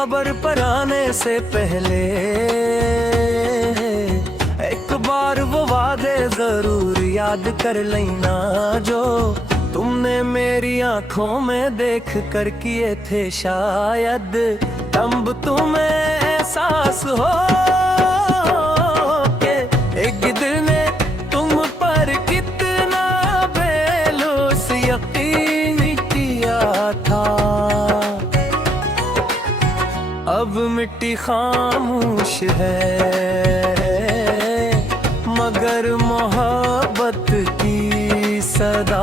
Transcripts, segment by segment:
खबर पर आने से पहले एक बार वो वादे जरूर याद कर लेना जो तुमने मेरी आंखों में देख कर किए थे। शायद तब तुम्हें एहसास हो कि एक दिल ने तुम पर कितना बेलूस यकीन किया था। अब मिट्टी खामोश है मगर मोहब्बत की सदा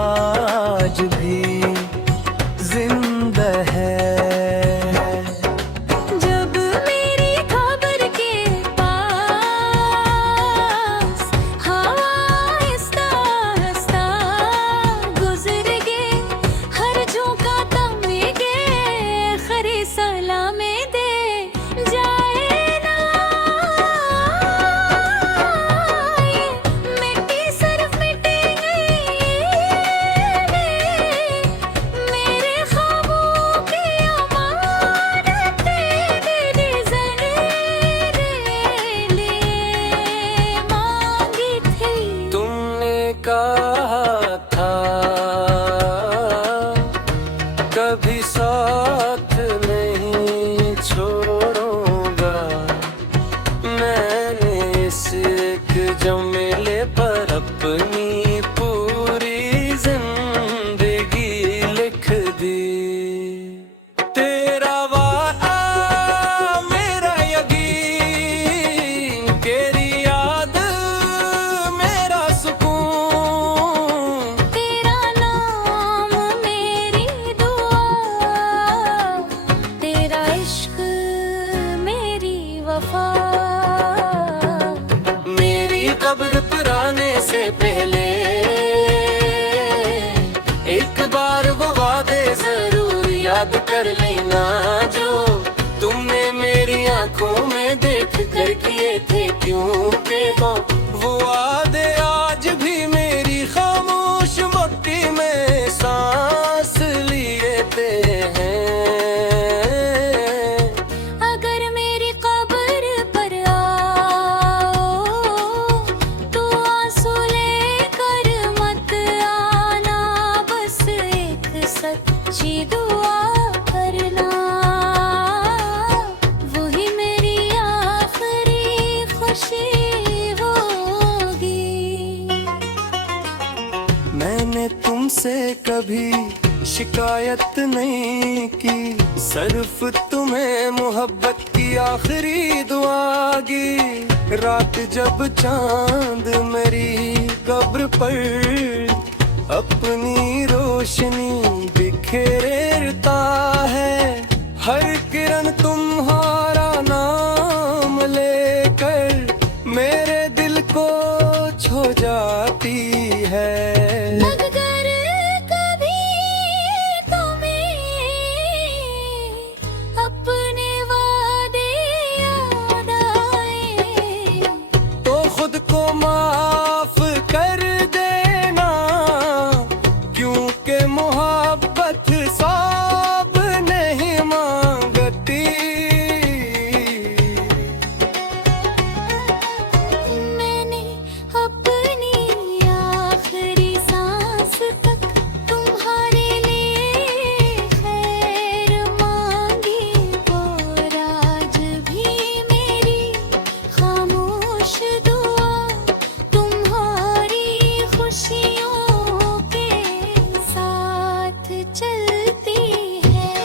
आज भी जिंदा है। कहा था कभी साथ नहीं छोड़ूंगा मैंने इस एक जमेले पर अपनी पूरी जिंदगी लिख दी। तेरा वादा मेरा यकीन तेरी याद मेरा सुकून तेरा नाम मेरी दुआ तेरा इश्क मेरी वफा। मेरी कब्र पर आने से पहले एक बार वो वादे जरूर याद कर लेना जो तुमने मेरी आंखों में देख कर किए थे। क्योंकि वो वादे आज भी मेरी खामोश मट्टी में सांस लिए थे हैं। अगर मेरी कब्र पर आओ तो आंसू लेकर मत आना बस एक सच्ची दुआ करना वही मेरी आखिरी खुशी होगी। मैंने तुमसे कभी शिकायत नहीं की सिर्फ तुम्हें मोहब्बत की आखिरी दुआ की। रात जब चांद मेरी कब्र पर अपनी रोशनी बिखेरता है हर किरण तुम्हारा नाम लेकर मेरे दिल को छू जाती है। अगर कभी तुम्हें अपने वादे याद आए तो खुद को माफ कर देना क्योंकि मोहब्बत सब नहीं मांगती। मैंने अपनी आखिरी सांस तक तुम्हारे लिए खैर मांगी और आज भी मेरी खामोश दुआ तुम्हारी खुशियों के साथ चलती है।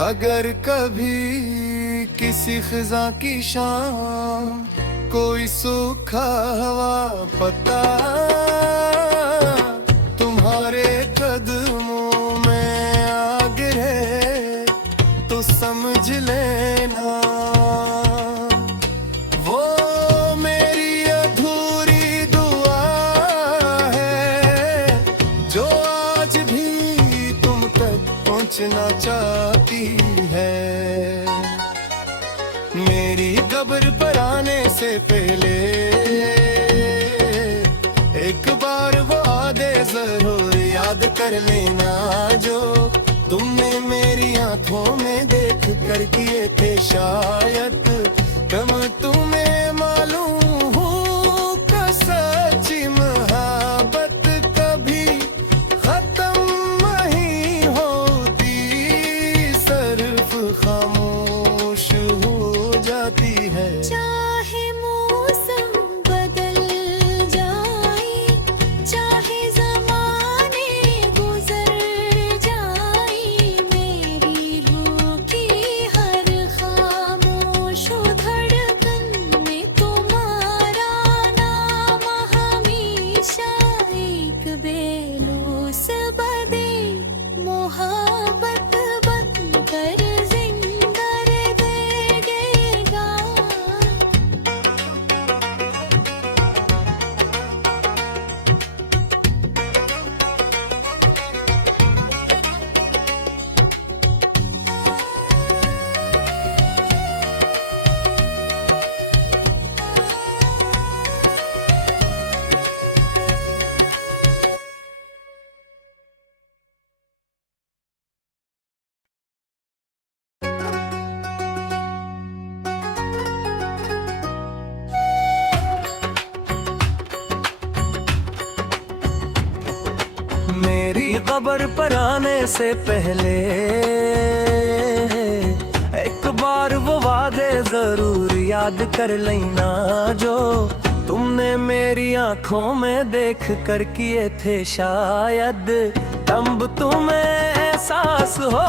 अगर कभी किसी खिजा की शाम कोई सूखा हवा पता तुम्हारे कदमों में आ गिरे तो समझ लेना वो मेरी अधूरी दुआ है जो आज भी बचाती है। मेरी कब्र पर आने से पहले एक बार वो वादे जरूर याद कर लेना जो तुमने मेरी आंखों में देख कर किए थे। शायद कम तुम्हें मालूम हो का सच्ची मोहब्बत कभी खत्म नहीं होती, सिर्फ खामोश हो जाती है। चाहे मौसम बदल जाए, चाहे ज़माने गुजर जाए, मेरी रूह की हर खामोश धड़कन में तुम्हारा नाम हमेशा एक बेलूस बदे मोहब्बत बनकर जिंदा रहेगा। मेरी कब्र पर आने से पहले एक बार वो वादे जरूर याद कर लेना जो तुमने मेरी आंखों में देख कर किए थे। शायद तब तुम्हें एहसास हो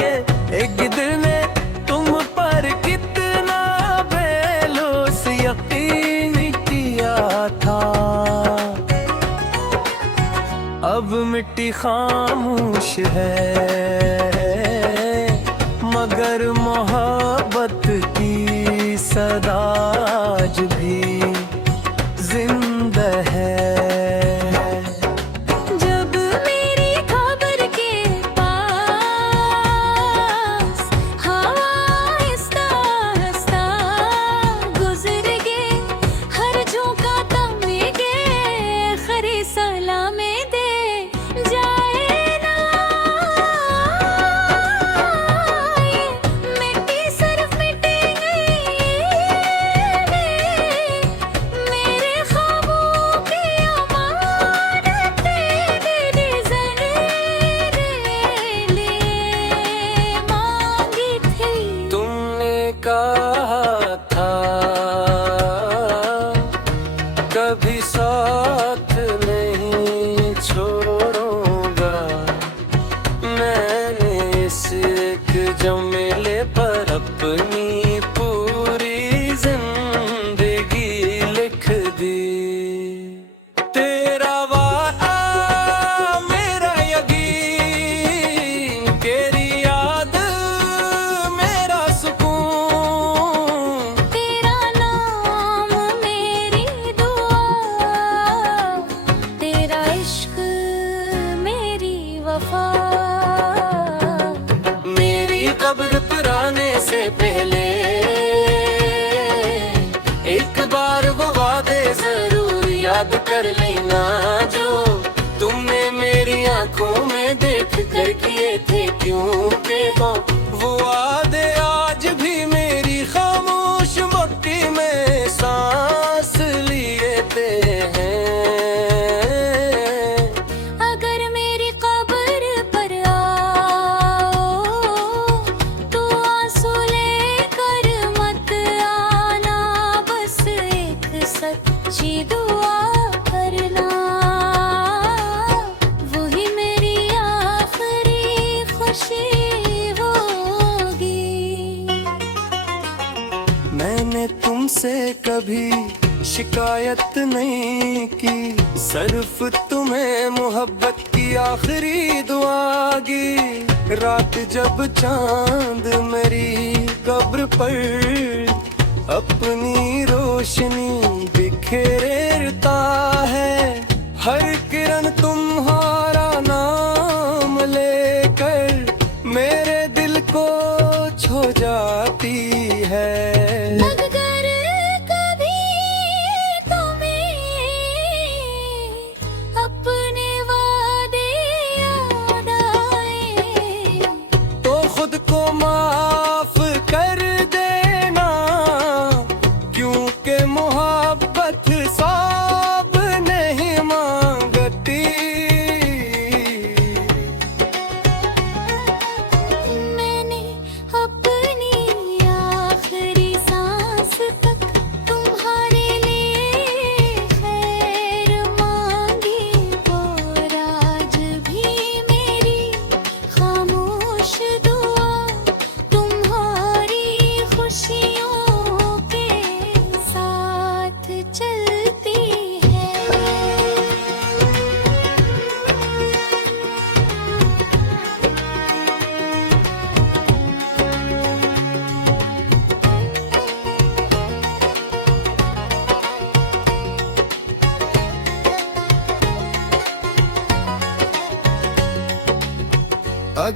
के एक दिल ने तुम पर कितना बेलूस यकीन किया था। अब मिट्टी खामोश है मगर मोहब्बत की सदा आज भी जिंदा है। जब मेरी खबर के पास हवा आहिस्ता आहिस्ता गुजर गए, हर झोंका थमेगे खरे सलामे दे जाए ना। ये मिट्टी सिर्फ मिटेंगे मेरे ख्वाबों की अमानत तेरे ज़रिए मांगी थी। तुमने कहा था कभी साथ नहीं छोड़ूंगा, मैंने इस एक जमेले पर अपनी पूरी जिंदगी लिख दी। तेरा वादा मेरा यकीन, तेरी याद मेरा सुकून, तेरा नाम मेरी दुआ, तेरा इश्क मेरी वफा। मेरी कब्र पर आने से पहले एक बार वो वादे जरूर याद कर लेना जो तुमने मेरी आंखों में देख कर किए थे। क्योंकि वो वादे आज भी मेरी खामोश मिट्टी में सांस लेते हैं। अगर मेरी कब्र पर आओ तो आंसू लेकर मत आना, बस एक सच्ची दुआ करना, वही मेरी आखिरी खुशी होगी। मैंने तुमसे कभी शिकायत नहीं की, सिर्फ तुम्हें मोहब्बत की आखिरी दुआ की। रात जब चांद मेरी कब्र पर अपनी रोशनी बिखेरता है, हर किरण तुम्हारा नाम ले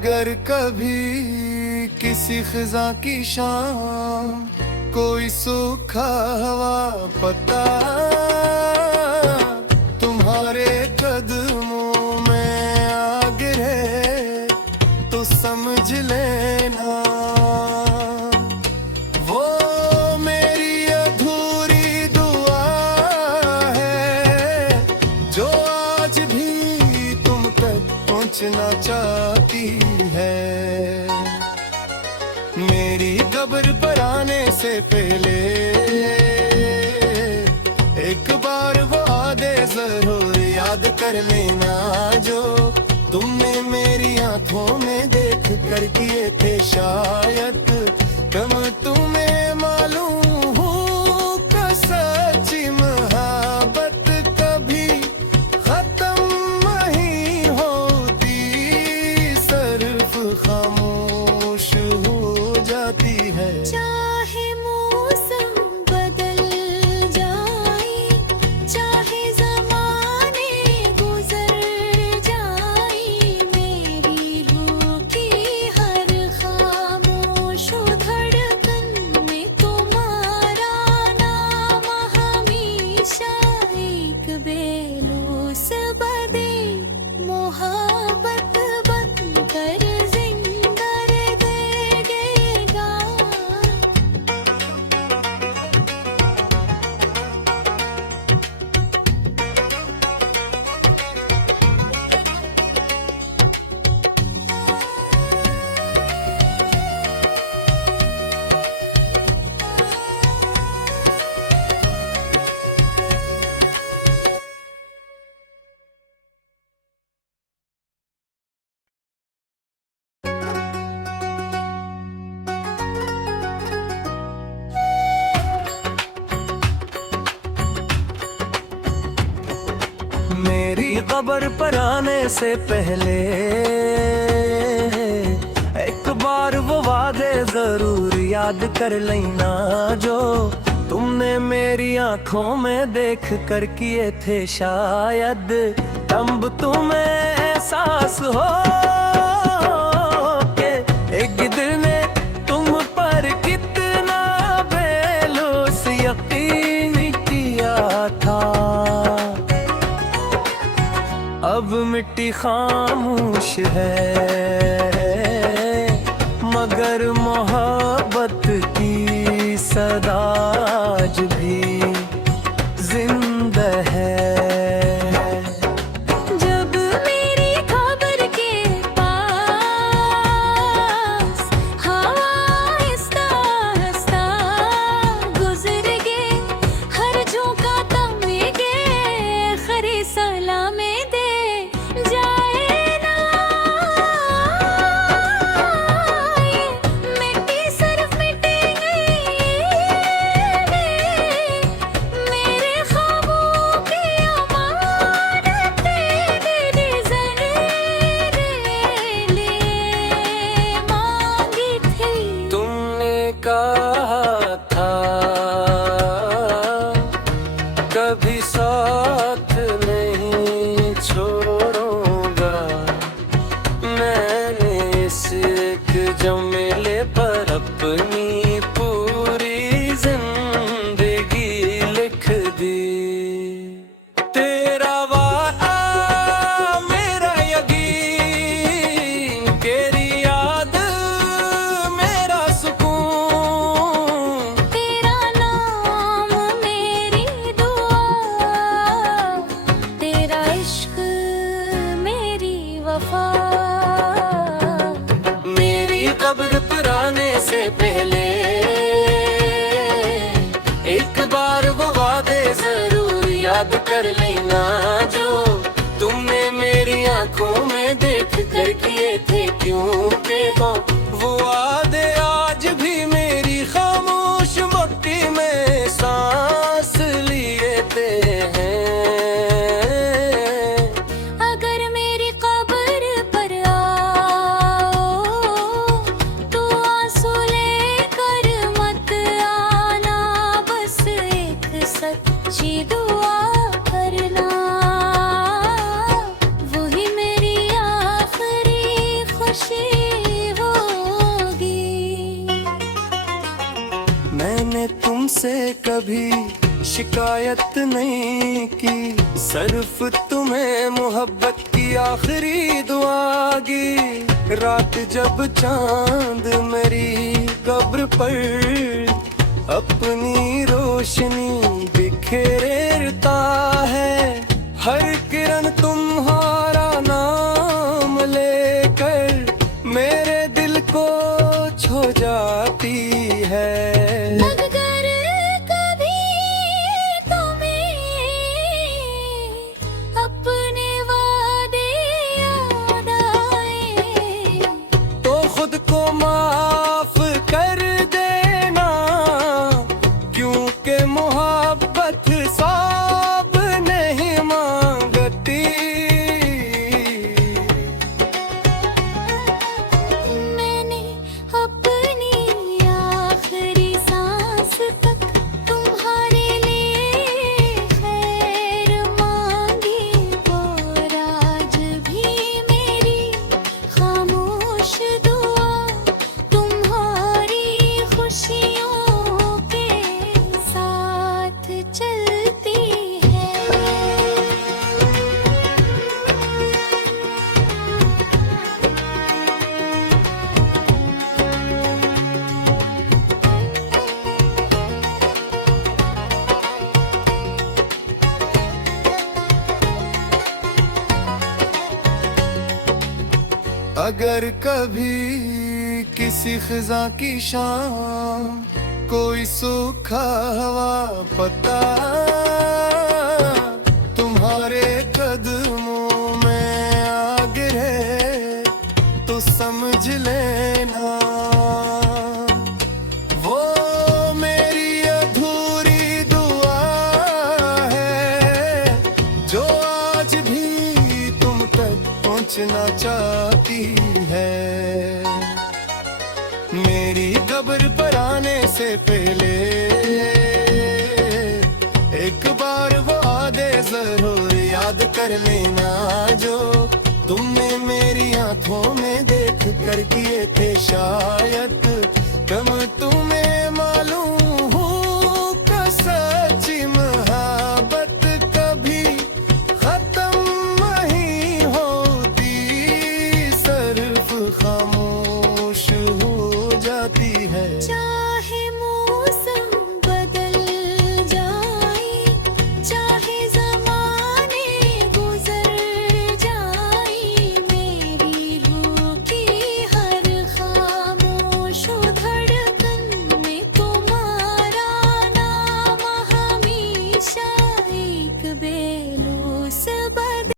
अगर कभी किसी खिजा की शाम कोई सूखा हवा पता तुम्हारे कदमों में आ गिरे तो समझ लेना वो मेरी अधूरी दुआ है जो आज भी तुम तक पहुंचना चाहती है। मेरी कब्र पर आने से पहले एक बार वो वादे जरूर याद कर लेना जो तुमने मेरी आंखों में देख कर किए थे। शायद कम तुम्हें मालूम हो कि सच्ची मोहब्बत कभी खत्म नहीं होती, सिर्फ खामोश हो जाती है। चाहे मौसम बदल जाए, चाहे जमाने गुजर जाए, मेरी रूह की हर खामोश धड़कन में तुम्हारा नाम हमेशा एक बेलूस बदे मोहब्बत बनकर जिंदा रहेगा। मेरी कब्र पर आने से पहले एक बार वो वादे जरूर याद कर लेना जो तुमने मेरी आंखों में देख कर किए थे। शायद तब तुम्हें एहसास हो कि एक दिल ने तुम पर कितना बेलूस यकीन किया था। अब मिट्टी खामोश है मगर मोहब्बत की सदा आज भी जिंदा है। जब मेरी खबर के पास हवा आहिस्ता आहिस्ता गुजर गए, हर झोंका थमे गए, खरी सलामे दे जाए ना। ये मिट्टी सिर्फ मिटेगी, मेरे ख्वाबों की अमानत तेरी ज़मीरे लिए मांगी थी। तुमने कहा था कभी साथ नहीं छोड़ूंगा, मैंने इस एक जमेले पर अपनी पूरी जिंदगी लिख दी। तेरा वादा मेरा यकीन, तेरी याद मेरा सुकून, तेरा नाम मेरी दुआ, तेरा इश्क मेरी वफा। मेरी कब्र पर आने से पहले एक बार वो वादे जरूर याद कर लेना जो तुमने मेरी आंखों में देख कर किए थे। क्योंकि वो वादे आज भी मेरी खामोश मट्टी में सांस लिए थे हैं। अगर मेरी कब्र पर आओ तो आंसू लेकर मत आना, बस एक सच्ची दुआ करना, वही मेरी आखिरी खुशी तुमसे कभी शिकायत नहीं की, सिर्फ तुम्हें मोहब्बत की आखिरी दुआ की। रात जब चांद मेरी कब्र पर अपनी रोशनी बिखेरता है, हर किरण तुम्हारा नाम लेकर मेरे दिल को छू जाती है। अगर कभी तुम्हें अपने वादे याद आए तो खुद को माफ कर देना, क्योंकि मोहब्बत सब नहीं मांगती। मैंने अपनी आखिरी सांस तक तुम्हारे लिए खैर मांगी, और आज भी मेरी खामोश दुआ तुम्हारी खुशियों के साथ चलती है। अगर कभी किसी खिजा की शाम कोई सूखा हवा पता तुम्हारे कदमों में आ गिरे तो समझ लेना, वो मेरी अधूरी दुआ है जो आज भी तुम तक पहुंचना चाहती है। मेरी कब्र पर आने से पहले एक बार वो वादे जरूर याद कर लेना, जो तुमने मेरी आंखों में देख कर किए थे शायद कम तुम